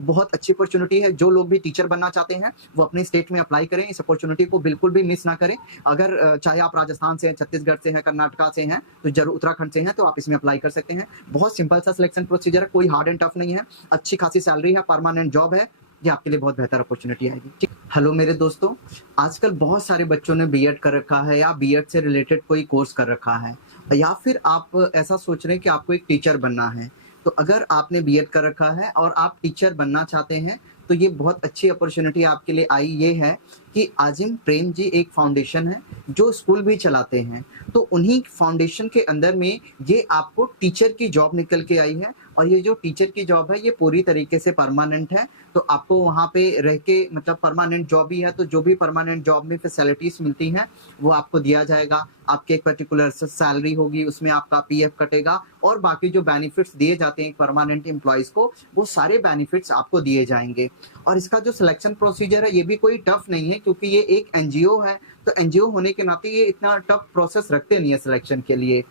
बहुत अच्छी अपॉर्चुनिटी है। जो लोग भी टीचर बनना चाहते हैं वो अपने स्टेट में अप्लाई करें, इस अपॉर्चुनिटी को बिल्कुल भी मिस ना करें। अगर चाहे आप राजस्थान से हैं, छत्तीसगढ़ से हैं, कर्नाटका से हैं, तो जरूर उत्तराखंड से हैं तो आप इसमें अप्लाई कर सकते हैं। बहुत सिंपल सा सिलेक्शन प्रोसीजर है, कोई हार्ड एंड टफ नहीं है, अच्छी खासी सैलरी है, परमानेंट जॉब है, ये आपके लिए बहुत बेहतर अपॉर्चुनिटी आएगी। हेलो मेरे दोस्तों, आजकल बहुत सारे बच्चों ने बीएड कर रखा है या बीएड से रिलेटेड कोई कोर्स कर रखा है, या फिर आप ऐसा सोच रहे हैं कि आपको एक टीचर बनना है। तो अगर आपने बीएड कर रखा है और आप टीचर बनना चाहते हैं तो ये बहुत अच्छी अपॉर्चुनिटी आपके लिए आई ये है कि आजिम प्रेम जी एक फाउंडेशन है जो स्कूल भी चलाते हैं। तो उन्हीं फाउंडेशन के अंदर में ये आपको टीचर की जॉब निकल के आई है, और ये जो टीचर की जॉब है ये पूरी तरीके से परमानेंट है। तो आपको वहाँ पे रह के मतलब परमानेंट जॉब ही है, तो जो भी परमानेंट जॉब में फैसिलिटीज मिलती हैं वो आपको दिया जाएगा। आपके एक पर्टिकुलर सैलरी होगी, उसमें आपका पीएफ कटेगा और बाकी जो बेनिफिट्स दिए जाते हैं परमानेंट एम्प्लॉयज को, वो सारे बेनिफिट्स आपको दिए जाएंगे। और इसका जो सिलेक्शन प्रोसीजर है ये भी कोई टफ नहीं है, क्योंकि ये एक एनजीओ है, तो एनजीओ होने के नाते ये इतना टफ प्रोसेस रखते नहीं है सिलेक्शन के लिए।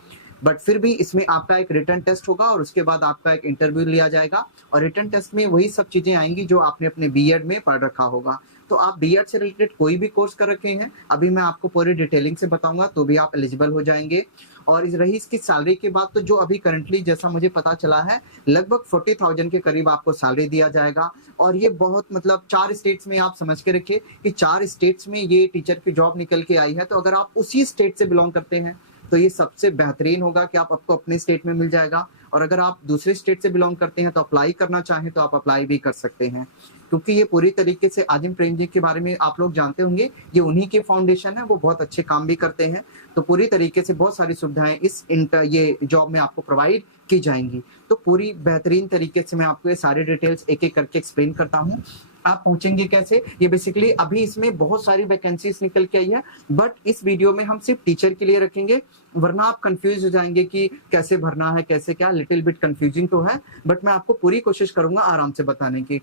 बट फिर भी इसमें आपका एक रिटन टेस्ट होगा और उसके बाद आपका एक इंटरव्यू लिया जाएगा, और रिटन टेस्ट में वही सब चीजें आएंगी जो आपने अपने बीएड में पढ़ रखा होगा। तो आप बीएड से रिलेटेड कोई भी कोर्स कर रखे हैं, अभी मैं आपको पूरी डिटेलिंग से बताऊंगा, तो भी आप एलिजिबल हो जाएंगे। और रही इसकी सैलरी की बात, तो जो अभी करंटली जैसा मुझे पता चला है लगभग 40,000 के करीब आपको सैलरी दिया जाएगा। और ये बहुत मतलब 4 स्टेट्स में आप समझ के रखिए कि 4 स्टेट्स में ये टीचर की जॉब निकल के आई है। तो अगर आप उसी स्टेट से बिलोंग करते हैं तो ये सबसे बेहतरीन होगा कि आपको अपने स्टेट में मिल जाएगा। और अगर आप दूसरे स्टेट से बिलोंग करते हैं तो अप्लाई करना चाहें तो आप अप्लाई भी कर सकते हैं, क्योंकि ये पूरी तरीके से आजिम प्रेम जी के बारे में आप लोग जानते होंगे, ये उन्हीं के फाउंडेशन है, वो बहुत अच्छे काम भी करते हैं। तो पूरी तरीके से बहुत सारी सुविधाएं ये जॉब में आपको प्रोवाइड की जाएंगी। तो पूरी बेहतरीन तरीके से मैं आपको ये सारी डिटेल्स एक एक करके एक्सप्लेन करता हूँ। आप पहुंचेंगे कैसे, ये बेसिकली अभी इसमें बहुत सारी वैकेंसीज निकल के आई है, बट इस वीडियो में हम सिर्फ टीचर के लिए रखेंगे, वरना आप कंफ्यूज हो जाएंगे कि कैसे भरना है कैसे क्या, लिटिल बिट कंफ्यूजिंग तो है, बट मैं आपको पूरी कोशिश करूंगा आराम से बताने की।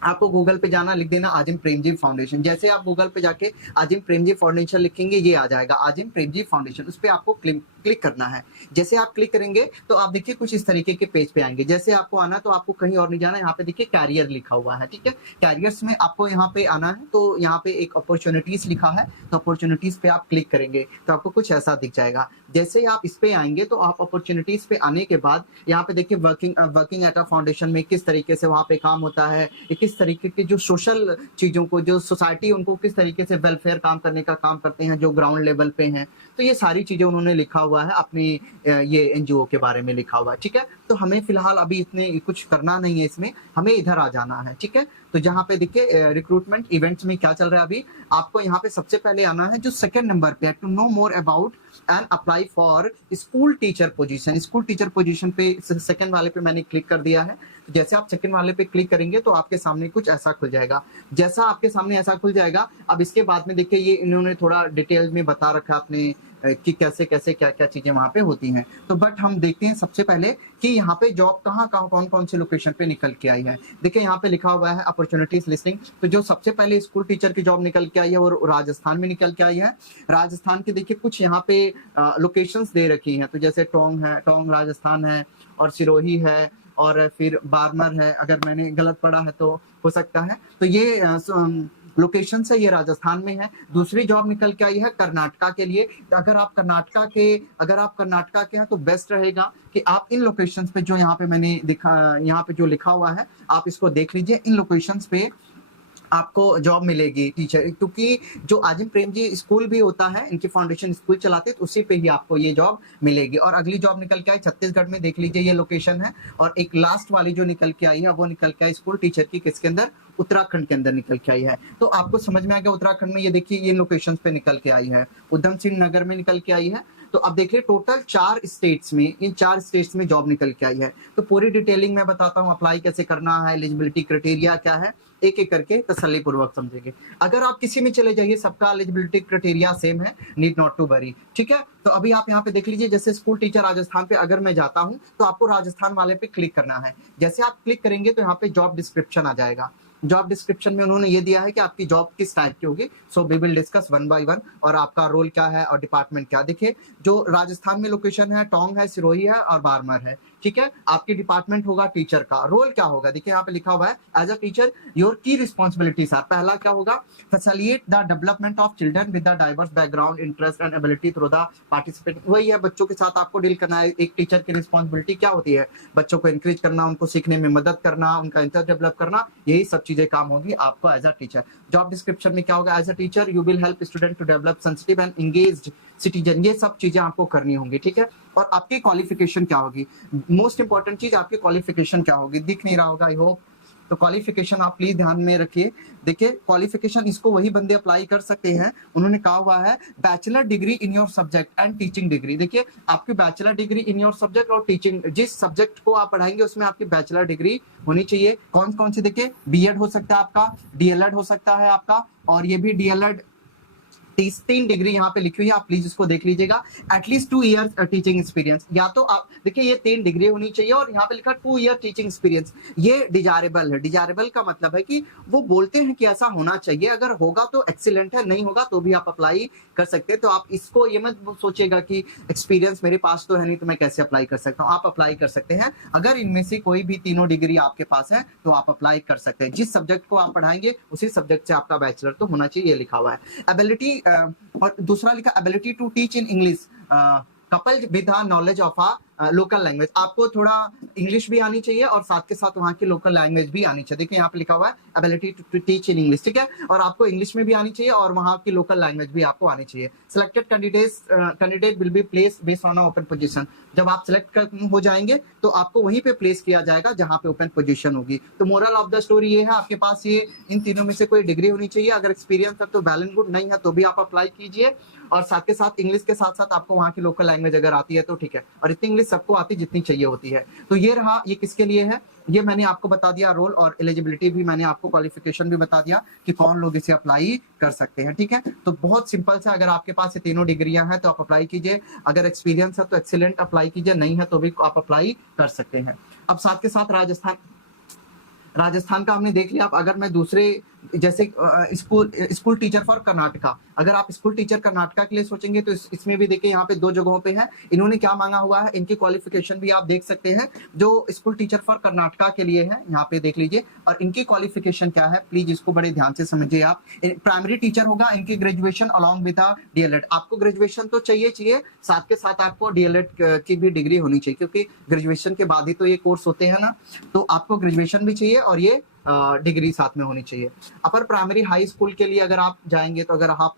आपको गूगल पे जाना, लिख देना आजिम प्रेम जी फाउंडेशन। जैसे आप गूगल पे जाके आजिम प्रेम जी फाउंडेशन लिखेंगे ये आ जाएगा आजिम प्रेम जी फाउंडेशन, उस पर आपको क्लिक करना है। जैसे आप क्लिक करेंगे तो आप देखिए कुछ इस तरीके के पेज पे आएंगे। जैसे आपको आना तो आपको कहीं और नहीं जाना, यहाँ पे देखिए कैरियर लिखा हुआ है, ठीक है। कैरियर्स में आपको यहाँ पे आना है, तो यहाँ पे एक अपॉर्चुनिटीज लिखा है, तो अपॉर्चुनिटीज पे आप क्लिक करेंगे तो आपको कुछ ऐसा दिख जाएगा। जैसे आप इस पे आएंगे तो आप अपॉर्चुनिटीज पे आने के बाद यहाँ पे देखिए वर्किंग एट अ फाउंडेशन में किस तरीके से वहाँ पे काम होता है, किस तरीके की जो सोशल चीजों को, जो सोसाइटी उनको किस तरीके से वेलफेयर काम करने का काम करते हैं जो ग्राउंड लेवल पे हैं, तो ये सारी चीजें उन्होंने लिखा हुआ है अपनी ये एनजीओ के बारे में लिखा हुआ है, ठीक है। तो हमें फिलहाल अभी इतने कुछ करना नहीं है इसमें, हमें इधर आ जाना है, ठीक है। तो जहाँ पे देखिए रिक्रूटमेंट इवेंट्स में क्या चल रहा है अभी, आपको यहाँ पे सबसे पहले आना है जो सेकंड नंबर पे है, to know more about and apply for school teacher position. School teacher position पे सेकंड वाले पे मैंने क्लिक कर दिया है। तो जैसे आप सेकंड वाले पे क्लिक करेंगे तो आपके सामने कुछ ऐसा खुल जाएगा। जैसा आपके सामने ऐसा खुल जाएगा, अब इसके बाद में देखिए ये इन्होंने थोड़ा डिटेल में बता रखा है अपने कि कैसे कैसे क्या क्या चीजें वहां पे होती हैं। तो बट हम देखते हैं सबसे पहले कि यहाँ पे जॉब कहाँ कहाँ कौन कौन से लोकेशन पे निकल के आई है। देखिए यहाँ पे लिखा हुआ है अपॉर्चुनिटीज लिस्टिंग। तो जो सबसे पहले स्कूल टीचर की जॉब निकल के आई है वो राजस्थान में निकल के आई है। राजस्थान के देखिए कुछ यहाँ पे लोकेशंस दे रखी हैं, तो जैसे टोंग है, टोंग राजस्थान है, और सिरोही है, और फिर बारमर है, अगर मैंने गलत पढ़ा है तो हो सकता है। तो ये लोकेशन से ये राजस्थान में है। दूसरी जॉब निकल के आई है कर्नाटका के लिए। अगर आप कर्नाटका के हैं तो बेस्ट रहेगा कि आप इन लोकेशंस पे जो यहाँ पे मैंने यहाँ पे जो लिखा हुआ है आप इसको देख लीजिए। इन लोकेशंस पे आपको जॉब मिलेगी टीचर, क्योंकि जो आजिम प्रेम जी स्कूल भी होता है, इनकी फाउंडेशन स्कूल चलाते हैं, तो उसी पे ही आपको ये जॉब मिलेगी। और अगली जॉब निकल के आई छत्तीसगढ़ में, देख लीजिए ये लोकेशन है। और एक लास्ट वाली जो निकल के आई है वो निकल के आई स्कूल टीचर की किसके अंदर, उत्तराखंड के अंदर निकल के आई है। तो आपको समझ में आ गया उत्तराखंड में, ये देखिए ये लोकेशन पे निकल के आई है, उधम सिंह नगर में निकल के आई है। तो अब देखिए टोटल 4 स्टेट्स में, इन 4 स्टेट्स में जॉब निकल के आई है। तो पूरी डिटेलिंग मैं बताता हूँ, अप्लाई कैसे करना है, एलिजिबिलिटी क्राइटेरिया क्या है, एक एक करके तसल्ली पूर्वक समझेंगे। अगर आप किसी में चले जाइए सबका एलिजिबिलिटी क्राइटेरिया सेम है, नीड नॉट टू वरी, ठीक है। तो अभी आप यहाँ पे देख लीजिए, जैसे स्कूल टीचर राजस्थान पे अगर मैं जाता हूँ तो आपको राजस्थान वाले पे क्लिक करना है। जैसे आप क्लिक करेंगे तो यहाँ पे जॉब डिस्क्रिप्शन आ जाएगा। जॉब डिस्क्रिप्शन में उन्होंने ये दिया है कि आपकी जॉब किस टाइप की होगी। So we will discuss one by one, और आपका रोल क्या है और डिपार्टमेंट क्या। देखिए जो राजस्थान में लोकेशन है टोंग है, सिरोही है और बारमर है, ठीक है। आपके डिपार्टमेंट होगा टीचर का, रोल क्या होगा देखिए यहाँ पे लिखा हुआ है एज अ टीचर योर की रिस्पॉन्सिबिलिटीज आर, पहला क्या होगा, facilitate the development of children with the diverse background interest and ability through the participate, वही है बच्चों के साथ आपको डील करना है। एक टीचर की रिस्पॉन्सिबिलिटी क्या होती है, बच्चों को इंकरेज करना, उनको सीखने में मदद करना, उनका इंटरेस्ट डेवलप करना, यही सब चीजें काम होगी आपको as a teacher. Job description में क्या होगा, as a teacher you will help student to develop sensitive and engaged citizen, ये सब चीजें आपको करनी होंगी, ठीक है। और आपकी क्वालिफिकेशन क्या होगी, मोस्ट इंपॉर्टेंट चीज आपकी क्वालिफिकेशन क्या होगी, दिख नहीं रहा होगा आई होप, तो क्वालिफिकेशन आप प्लीज ध्यान में रखिए। देखिए क्वालिफिकेशन इसको वही बंदे अप्लाई कर सकते हैं, उन्होंने कहा हुआ है bachelor degree in your subject and teaching degree. देखिए आपकी bachelor degree in your subject और टीचिंग, जिस सब्जेक्ट को आप पढ़ाएंगे उसमें आपकी बैचलर डिग्री होनी चाहिए। कौन कौन सी, देखिए बीएड हो सकता है आपका, डीएलएड हो सकता है आपका, और ये भी डीएलएड 3 डिग्री यहाँ पे लिखी हुई है, आप प्लीज इसको देख लीजिएगा। एटलीस्ट 2 ईयर टीचिंग एक्सपीरियंस, या तो आप देखिए ये 3 डिग्री होनी चाहिए, और यहाँ पे लिखा 2 ईयर टीचिंग एक्सपीरियंस, ये डिजायरेबल है। डिजायरेबल का मतलब है कि वो बोलते हैं कि ऐसा होना चाहिए, अगर होगा तो एक्सीलेंट है, नहीं होगा तो भी आप अप्लाई कर सकते हैं। तो आप इसको ये मत सोचिएगा कि एक्सपीरियंस मेरे पास तो है नहीं तो मैं कैसे अप्लाई कर सकता हूँ, आप अप्लाई कर सकते हैं। अगर इनमें से कोई भी तीनों डिग्री आपके पास है तो आप अप्लाई कर सकते हैं। जिस सब्जेक्ट को आप पढ़ाएंगे उसी सब्जेक्ट से आपका बैचलर तो होना चाहिए, ये लिखा हुआ है। एबिलिटी, और दूसरा लिखा ability to teach in English coupled with knowledge of a local language, आपको थोड़ा इंग्लिश भी आनी चाहिए और साथ के साथ वहाँ की लोकल लैंग्वेज भी आनी चाहिए। देखिए यहाँ पे लिखा हुआ है ability to teach in English, ठीक है, और आपको इंग्लिश में भी आनी चाहिए और वहाँ की लोकल लैंग्वेज भी आपको आनी चाहिए। Selected candidate will be place based on open position, जब आप सिलेक्ट हो जाएंगे तो आपको वहीं पे प्लेस किया जाएगा जहाँ पे ओपन पोजीशन होगी। तो मोरल ऑफ द स्टोरी ये है, आपके पास ये इन तीनों में से कोई डिग्री होनी चाहिए, अगर एक्सपीरियंस है तो वेल एंड गुड, नहीं है तो भी आप अप्लाई कीजिए। और साथ के साथ इंग्लिश के साथ साथ आपको वहाँ की लोकल लैंग्वेज अगर आती है तो ठीक है, और इतनी इंग्लिश सबको आती जितनी चाहिए होती है। तो ये रहा, ये किसके लिए है, ये मैंने आपको बता दिया रोल, और एलिजिबिलिटी भी मैंने आपको, क्वालिफिकेशन भी बता दिया कि कौन लोग इसे अप्लाई कर सकते हैं, ठीक है। तो बहुत सिंपल सा, अगर आपके पास ये तीनों डिग्रियां हैं तो आप अप्लाई कीजिए, अगर एक्सपीरियंस है तो एक्सीलेंट अप्लाई कीजिए, नहीं है तो भी आप अप्लाई कर सकते हैं। अब साथ के साथ राजस्थान का हमने देख लिया। अब अगर मैं दूसरे जैसे स्कूल टीचर फॉर कर्नाटका, अगर आप स्कूल टीचर कर्नाटका के लिए सोचेंगे तो इसमें भी देखिए यहाँ पे 2 जगहों पे है, इन्होंने क्या मांगा हुआ है, इनकी क्वालिफिकेशन भी आप देख सकते हैं। जो स्कूल टीचर फॉर कर्नाटका के लिए है यहाँ पे देख लीजिए, और इनकी क्वालिफिकेशन क्या है, प्लीज इसको बड़े ध्यान से समझिए आप। प्राइमरी टीचर होगा, इनकी ग्रेजुएशन अलॉन्ग विद डीएलएड, आपको ग्रेजुएशन तो चाहिए, साथ के साथ आपको डीएलएड की भी डिग्री होनी चाहिए, क्योंकि ग्रेजुएशन के बाद ही तो ये कोर्स होते हैं ना, तो आपको ग्रेजुएशन भी चाहिए और ये डिग्री साथ में होनी चाहिए। अपर प्राइमरी हाई स्कूल के लिए अगर आप जाएंगे तो अगर आप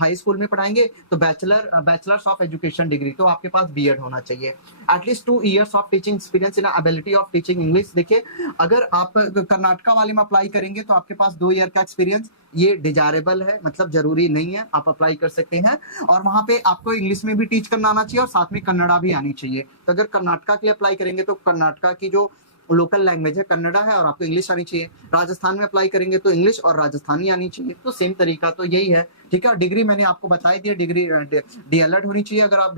हाई स्कूल में पढ़ाएंगे तो बैचलर्स ऑफ एजुकेशन डिग्री, तो आपके पास बीएड होना चाहिए। At least 2 years of teaching experience in ability of teaching English. देखिए अगर आप कर्नाटका वाले में अप्लाई करेंगे तो आपके पास 2 ईयर का एक्सपीरियंस, ये डिजायरेबल है, मतलब जरूरी नहीं है, आप अप्लाई कर सकते हैं। और वहां पे आपको इंग्लिश में भी टीच करना आना चाहिए और साथ में कन्नड़ा भी आनी चाहिए। तो अगर कर्नाटका के लिए अप्लाई करेंगे तो कर्नाटका की जो लोकल लैंग्वेज है कन्नड़ा है, और आपको इंग्लिश आनी चाहिए। राजस्थान में अप्लाई करेंगे तो इंग्लिश और राजस्थानी आनी चाहिए, तो सेम तरीका तो यही है, ठीक है। डिग्री मैंने आपको बताई दी, डिग्री डीएलएड होनी चाहिए, अगर आप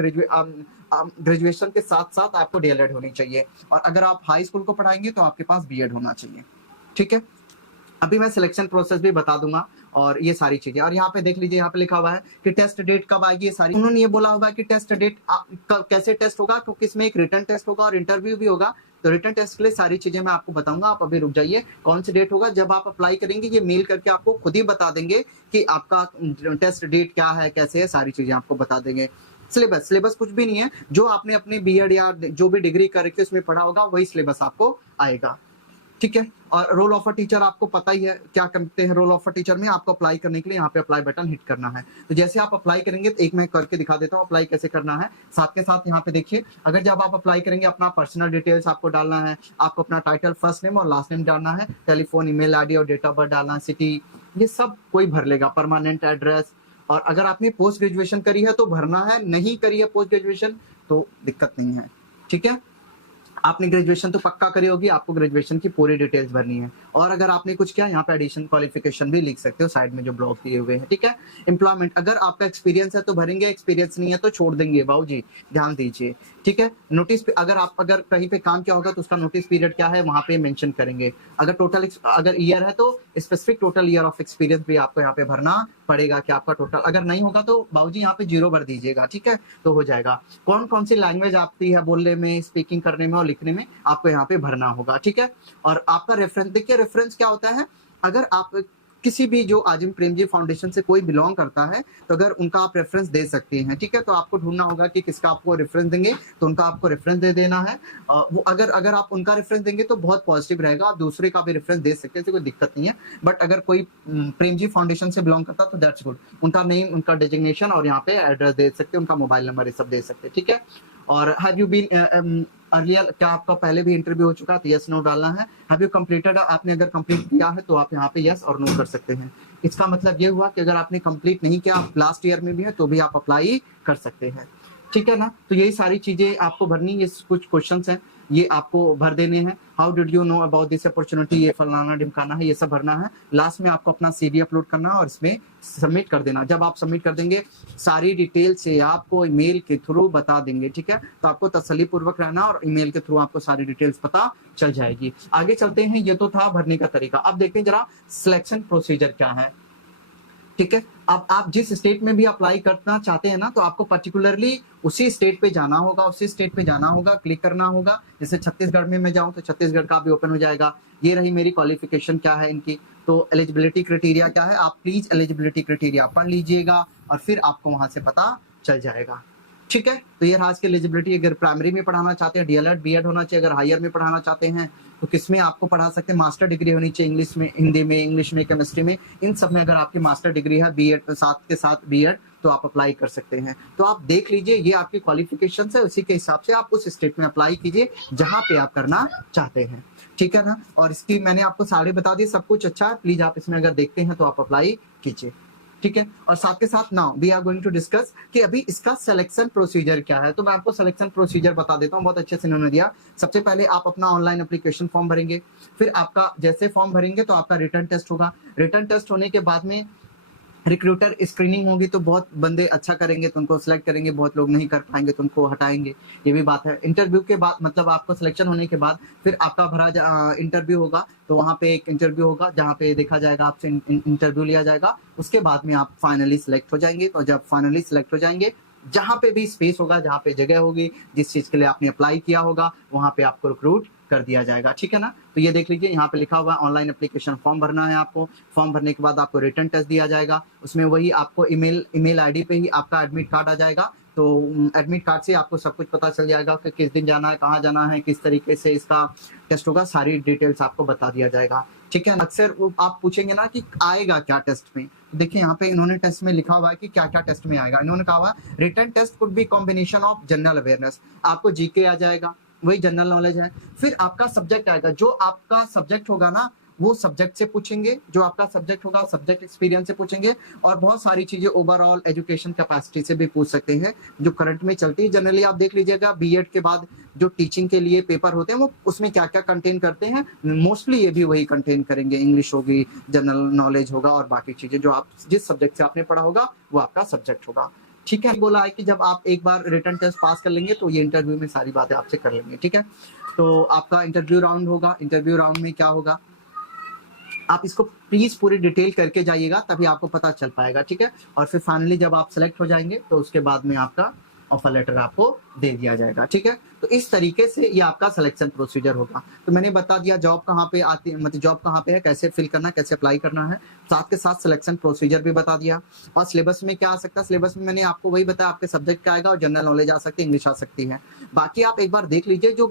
ग्रेजुएशन के साथ साथ आपको डीएलएड होनी चाहिए, और अगर आप हाई स्कूल को पढ़ाएंगे तो आपके पास बीएड होना चाहिए, ठीक है। अभी मैं सिलेक्शन प्रोसेस भी बता दूंगा और ये सारी चीजें। और यहाँ पे देख लीजिए, यहाँ पे लिखा हुआ है कि टेस्ट डेट कब आएगी, ये सारी उन्होंने ये बोला हुआ है कि टेस्ट डेट कैसे टेस्ट होगा, क्योंकि इसमें एक रिटर्न टेस्ट होगा और इंटरव्यू भी होगा। तो रिटर्न टेस्ट के लिए सारी चीजें मैं आपको बताऊंगा, आप अभी रुक जाइए। कौन सी डेट होगा, जब आप अप्लाई करेंगे ये मेल करके आपको खुद ही बता देंगे कि आपका टेस्ट डेट क्या है, कैसे है, सारी चीजें आपको बता देंगे। सिलेबस कुछ भी नहीं है, जो आपने अपने बीएड या जो भी डिग्री करके उसमें पढ़ा होगा वही सिलेबस आपको आएगा, ठीक है। और रोल ऑफ अ टीचर आपको पता ही है क्या करते हैं। रोल ऑफ अ टीचर में आपको अप्लाई करने के लिए यहाँ पे अप्लाई बटन हिट करना है। तो जैसे आप अप्लाई करेंगे तो एक मैं करके दिखा देता हूँ अप्लाई कैसे करना है। साथ के साथ यहाँ पे देखिए, अगर जब आप अप्लाई करेंगे अपना पर्सनल डिटेल्स आपको डालना है, आपको अपना टाइटल, फर्स्ट नेम और लास्ट नेम डालना है, टेलीफोन, ईमेल आईडी और डेट ऑफ बर्थ डालना है, सिटी, ये सब कोई भर लेगा, परमानेंट एड्रेस। और अगर आपने पोस्ट ग्रेजुएशन करी है तो भरना है, नहीं करी है पोस्ट ग्रेजुएशन तो दिक्कत नहीं है, ठीक है। आपने ग्रेजुएशन तो पक्का करी होगी, आपको ग्रेजुएशन की पूरी डिटेल्स भरनी है। और अगर आपने कुछ किया, यहाँ पे एडिशन क्वालिफिकेशन भी लिख सकते हो साइड में जो ब्लॉक दिए हुए हैं, ठीक है। एम्प्लॉयमेंट, अगर आपका एक्सपीरियंस है तो भरेंगे, एक्सपीरियंस नहीं है तो छोड़ देंगे, बाबू जी ध्यान दीजिए, ठीक है। नोटिस, अगर कहीं पे काम किया होगा तो उसका नोटिस पीरियड क्या है वहां पे मेंशन करेंगे। अगर ईयर है तो specific total year of experience भी आपको यहाँ पे भरना पड़ेगा कि आपका टोटल, अगर नहीं होगा तो बाबूजी यहाँ पे 0 भर दीजिएगा, ठीक है, तो हो जाएगा। कौन कौन सी लैंग्वेज आती है बोलने में, स्पीकिंग करने में और लिखने में, आपको यहाँ पे भरना होगा, ठीक है। और आपका रेफरेंस, देखिए रेफरेंस क्या होता है, अगर आप किसी भी जो आजिम प्रेमजी फाउंडेशन से कोई बिलोंग करता है तो अगर उनका आप रेफरेंस दे सकते हैं, ठीक है। तो आपको ढूंढना होगा कि किसका आपको रेफरेंस देंगे, तो उनका आपको रेफरेंस दे देना है। वो अगर आप उनका रेफरेंस देंगे तो बहुत पॉजिटिव रहेगा, आप दूसरे का भी रेफरेंस दे सकते हैं, कोई दिक्कत नहीं है। बट अगर कोई प्रेमजी फाउंडेशन से बिलोंग करता तो दैट्स गुड, उनका नेम, उनका डेजिग्नेशन और यहाँ पे एड्रेस दे सकते हैं, उनका मोबाइल नंबर ये सब दे सकते हैं, ठीक है। और हैव यू बीन अर्लियर, क्या आपका पहले भी इंटरव्यू हो चुका है, तो यस नो डालना है। हैव यू कंप्लीटेड, आपने अगर कंप्लीट किया है तो आप यहाँ पे यस और नो कर सकते हैं। इसका मतलब ये हुआ कि अगर आपने कंप्लीट नहीं किया, आप लास्ट ईयर में भी है तो भी आप अप्लाई कर सकते हैं, ठीक है ना। तो यही सारी चीजें आपको भरनी, ये कुछ क्वेश्चंस हैं ये आपको भर देने हैं। How did you know about this opportunity, ये फलाना ढिमकाना है, ये सब भरना है। लास्ट में आपको अपना CV अपलोड करना है और इसमें सबमिट कर देना। जब आप सबमिट कर देंगे सारी डिटेल से आपको ईमेल के थ्रू बता देंगे, ठीक है। तो आपको तसल्ली पूर्वक रहना और ईमेल के थ्रू आपको सारी डिटेल्स पता चल जाएगी। आगे चलते हैं, ये तो था भरने का तरीका। अब देखते हैं जरा सिलेक्शन प्रोसीजर क्या है, ठीक है। अब आप जिस स्टेट में भी अप्लाई करना चाहते हैं ना, तो आपको पर्टिकुलरली उसी स्टेट पे जाना होगा, उसी स्टेट पे जाना होगा, क्लिक करना होगा। जैसे छत्तीसगढ़ में मैं जाऊं तो छत्तीसगढ़ का भी ओपन हो जाएगा। ये रही मेरी क्वालिफिकेशन क्या है इनकी, तो एलिजिबिलिटी क्राइटेरिया क्या है, आप प्लीज एलिजिबिलिटी क्राइटेरिया पढ़ लीजिएगा और फिर आपको वहां से पता चल जाएगा, ठीक है। तो ये रहा आज की एलिजिबिलिटी। अगर प्राइमरी में पढ़ाना चाहते हैं DLED B.Ed होना चाहिए, अगर हायर में पढ़ाना चाहते हैं तो किसमें आपको पढ़ा सकते हैं, मास्टर डिग्री होनी चाहिए, इंग्लिश में, हिंदी में, इंग्लिश में, केमिस्ट्री में, इन सब में अगर आपकी मास्टर डिग्री है B.Ed साथ के साथ B.Ed, तो आप अप्लाई कर सकते हैं। तो आप देख लीजिए ये आपकी क्वालिफिकेशन है, उसी के हिसाब से आप उस स्टेट में अप्लाई कीजिए जहां पे आप करना चाहते हैं, ठीक है ना। और इसकी मैंने आपको सारे बता दी, सब कुछ अच्छा है, प्लीज आप इसमें अगर देखते हैं तो आप अप्लाई कीजिए, ठीक है। और साथ के साथ now we are going to discuss कि अभी इसका सिलेक्शन प्रोसीजर क्या है। तो मैं आपको सिलेक्शन प्रोसीजर बता देता हूँ, बहुत अच्छे से इन्होंने दिया। सबसे पहले आप अपना ऑनलाइन एप्लीकेशन फॉर्म भरेंगे, फिर आपका जैसे फॉर्म भरेंगे तो आपका रिटर्न टेस्ट होगा। रिटर्न टेस्ट होने के बाद में रिक्रूटर स्क्रीनिंग होगी, तो बहुत बंदे अच्छा करेंगे तो उनको सिलेक्ट करेंगे, बहुत लोग नहीं कर पाएंगे तो उनको हटाएंगे, ये भी बात है। इंटरव्यू के बाद मतलब आपको सिलेक्शन होने के बाद फिर आपका भरा इंटरव्यू होगा, तो वहाँ पे एक इंटरव्यू होगा जहाँ पे देखा जाएगा, आपसे इंटरव्यू लिया जाएगा। उसके बाद में आप फाइनली सिलेक्ट हो जाएंगे। तो जब फाइनली सिलेक्ट हो जाएंगे, जहाँ पे भी स्पेस होगा, जहाँ पे जगह होगी, जिस चीज के लिए आपने अप्लाई किया होगा, वहाँ पे आपको रिक्रूट कर दिया जाएगा, ठीक है ना। तो ये देख लीजिए यहाँ पे लिखा हुआ है ऑनलाइन एप्लीकेशन फॉर्म भरना है आपको। फॉर्म भरने के बाद आपको रिटर्न टेस्ट दिया जाएगा, उसमें वही आपको ईमेल आईडी पे ही आपका एडमिट कार्ड आ जाएगा। तो एडमिट कार्ड से आपको सब कुछ पता चल जाएगा कि किस दिन जाना है, कहाँ जाना है, किस तरीके से इसका टेस्ट होगा, सारी डिटेल्स आपको बता दिया जाएगा, ठीक है। अक्सर आप पूछेंगे ना कि आएगा क्या टेस्ट में, देखिए यहाँ पे इन्होंने टेस्ट में लिखा हुआ है कि क्या क्या टेस्ट में आएगा। इन्होंने कहा हुआ written test could be combination of general awareness, आपको जीके आ जाएगा, वही जनरल नॉलेज है। फिर आपका सब्जेक्ट आएगा, जो आपका सब्जेक्ट होगा ना वो सब्जेक्ट से पूछेंगे, जो आपका सब्जेक्ट होगा सब्जेक्ट एक्सपीरियंस से पूछेंगे। और बहुत सारी चीजें ओवरऑल एजुकेशन कैपेसिटी से भी पूछ सकते हैं, जो करंट में चलती है। जनरली आप देख लीजिएगा B.Ed के बाद जो टीचिंग के लिए पेपर होते हैं वो उसमें क्या क्या कंटेन करते हैं, मोस्टली ये भी वही कंटेन करेंगे। इंग्लिश होगी, जनरल नॉलेज होगा और बाकी चीजें जो आप जिस सब्जेक्ट से आपने पढ़ा होगा वो आपका सब्जेक्ट होगा, ठीक है। बोला है कि जब आप एक बार रिटर्न टेस्ट पास कर लेंगे तो ये इंटरव्यू में सारी बातें आपसे कर लेंगे, ठीक है। तो आपका इंटरव्यू राउंड होगा। इंटरव्यू राउंड में क्या होगा, आप इसको प्लीज पूरी डिटेल करके जाइएगा, तभी आपको पता चल पाएगा, ठीक है। और फिर फाइनली जब आप सिलेक्ट हो जाएंगे तो उसके बाद में आपका ऑफर लेटर आपको दे दिया जाएगा, ठीक है। तो इस तरीके से ये आपका सिलेक्शन प्रोसीजर होगा। तो मैंने बता दिया जॉब कहाँ पे आती है, मतलब जॉब कहाँ पे है, कैसे फिल करना, कैसे अप्लाई करना है, साथ के साथ सिलेक्शन प्रोसीजर भी बता दिया। और सिलेबस में क्या आ सकता है, सिलेबस में मैंने आपको वही बताया, आपके सब्जेक्ट क्या आएगा और जनरल नॉलेज आ सकती है, इंग्लिश आ सकती है। बाकी आप एक बार देख लीजिए, जो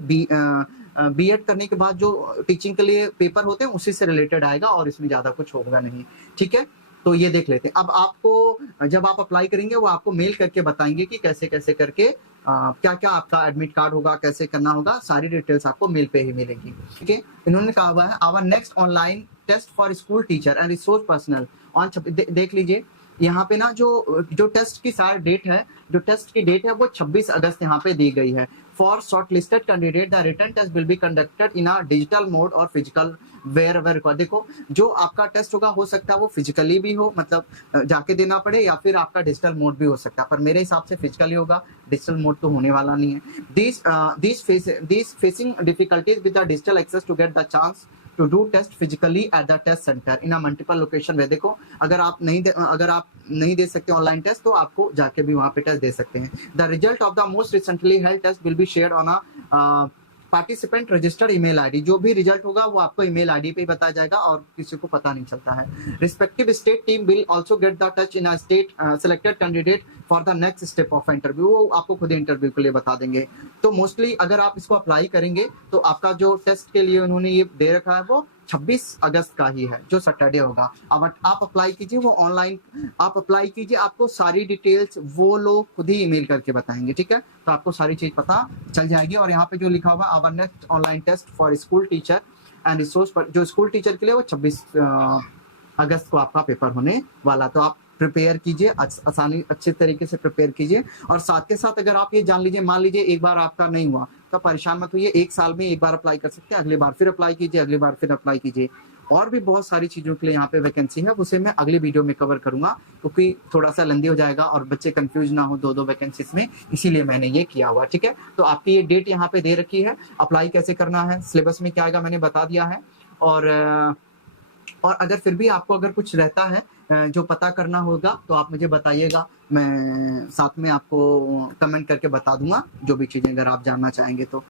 B.Ed करने के बाद जो टीचिंग के लिए पेपर होते हैं उसी से रिलेटेड आएगा और इसमें ज्यादा कुछ होगा नहीं, ठीक है। तो ये देख लेते हैं। अब आपको जब आप अप्लाई करेंगे वो आपको मेल करके बताएंगे कि कैसे कैसे करके क्या क्या आपका एडमिट कार्ड होगा, कैसे करना होगा, सारी डिटेल्स आपको मेल पे ही मिलेगी, ठीक है। इन्होंने कहा हुआ है our next online test for school teacher and resource personnel on, देख लीजिए यहाँ पे ना जो टेस्ट की सारी डेट है, जो टेस्ट की डेट है वो 26 अगस्त यहाँ पे दी गई है। For short listed candidate the written test will be conducted in a digital mode और फिजिकल वेयर एवर रिक्वायर्ड। देखो जो आपका टेस्ट होगा हो सकता है वो फिजिकली भी हो, मतलब जाके देना पड़े, या फिर आपका डिजिटल मोड भी हो सकता है, पर मेरे हिसाब से फिजिकली होगा, डिजिटल मोड तो होने वाला नहीं है। This facing difficulties with the digital access to get the chance to do test physically at the test center in a multiple location where देखो अगर आप नहीं दे सकते ऑनलाइन टेस्ट तो आपको जाके भी वहां पे टेस्ट दे सकते हैं। The result of the most recently held test will be shared on a participant registered email ID. जो भी रिजल्ट होगा वो आपको ईमेल आईडी पे बताया जाएगा और किसी को पता नहीं चलता है। Respective state team will also get the touch in a state selected candidate for the next step of interview. वो आपको खुद इंटरव्यू के लिए बता देंगे। तो मोस्टली अगर आप इसको अप्लाई करेंगे तो आपका जो टेस्ट के लिए उन्होंने ये दे रखा है वो 26 अगस्त का ही है, जो सैटरडे होगा। अब आप अप्लाई कीजिए, वो ऑनलाइन आप अप्लाई कीजिए, आपको सारी डिटेल्स वो लोग खुद ही ईमेल करके बताएंगे, ठीक है। तो आपको सारी चीज पता चल जाएगी। और यहाँ पे जो लिखा हुआ our next online test for school teacher and resource, पर जो स्कूल टीचर के लिए वो 26 अगस्त को आपका पेपर होने वाला। तो आप प्रिपेयर कीजिए, आसानी अच्छे तरीके से प्रिपेयर कीजिए। और साथ के साथ अगर आप ये जान लीजिए, मान लीजिए एक बार आपका नहीं हुआ तो परेशान मत होइए, 1 साल में एक बार अप्लाई कर सकते हैं, अगली बार फिर अप्लाई कीजिए, अगली बार फिर अप्लाई कीजिए। और भी बहुत सारी चीजों के लिए यहाँ पे वैकेंसी है, उसे मैं अगली वीडियो में कवर करूंगा क्योंकि थोड़ा सा लंबी हो जाएगा और बच्चे कंफ्यूज ना हो 2 वैकेंसीज में, इसीलिए मैंने ये किया हुआ, ठीक है। तो आपकी ये डेट यहाँ पे दे रखी है, अप्लाई कैसे करना है, सिलेबस में क्या आएगा मैंने बता दिया है। और अगर फिर भी आपको अगर कुछ रहता है जो पता करना होगा तो आप मुझे बताइएगा, मैं साथ में आपको कमेंट करके बता दूंगा जो भी चीजें अगर आप जानना चाहेंगे तो।